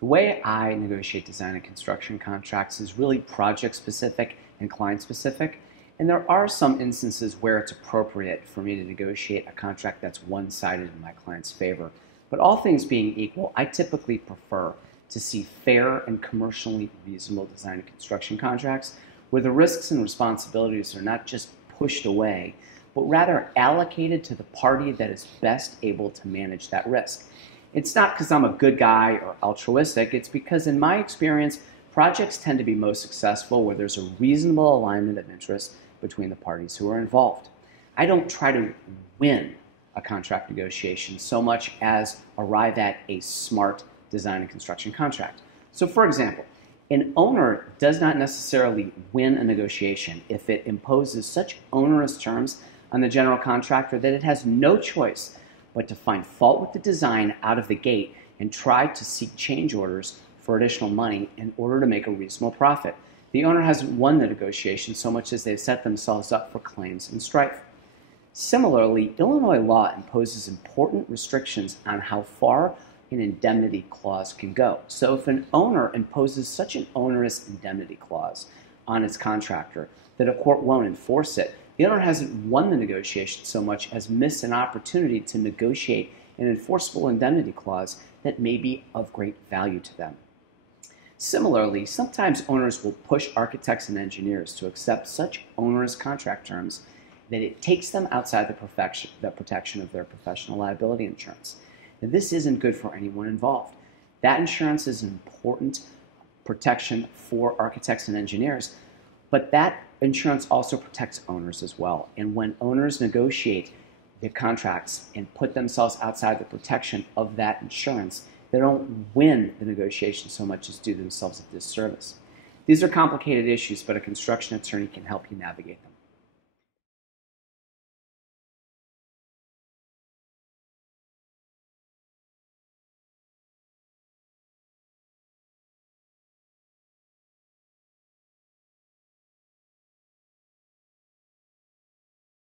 The way I negotiate design and construction contracts is really project-specific and client-specific, and there are some instances where it's appropriate for me to negotiate a contract that's one-sided in my client's favor. But all things being equal, I typically prefer to see fair and commercially reasonable design and construction contracts where the risks and responsibilities are not just pushed away, but rather allocated to the party that is best able to manage that risk. It's not because I'm a good guy or altruistic, it's because in my experience, projects tend to be most successful where there's a reasonable alignment of interest between the parties who are involved. I don't try to win a contract negotiation so much as arrive at a smart design and construction contract. So for example, an owner does not necessarily win a negotiation if it imposes such onerous terms on the general contractor that it has no choice but to find fault with the design out of the gate and try to seek change orders for additional money in order to make a reasonable profit. The owner hasn't won the negotiation so much as they've set themselves up for claims and strife. Similarly, Illinois law imposes important restrictions on how far an indemnity clause can go. So if an owner imposes such an onerous indemnity clause on its contractor that a court won't enforce it, the owner hasn't won the negotiation so much as missed an opportunity to negotiate an enforceable indemnity clause that may be of great value to them. Similarly, sometimes owners will push architects and engineers to accept such onerous contract terms that it takes them outside the protection of their professional liability insurance. Now, this isn't good for anyone involved. That insurance is an important protection for architects and engineers, but that insurance also protects owners as well. And when owners negotiate the contracts and put themselves outside the protection of that insurance, they don't win the negotiation so much as do themselves a disservice. These are complicated issues, but a construction attorney can help you navigate them.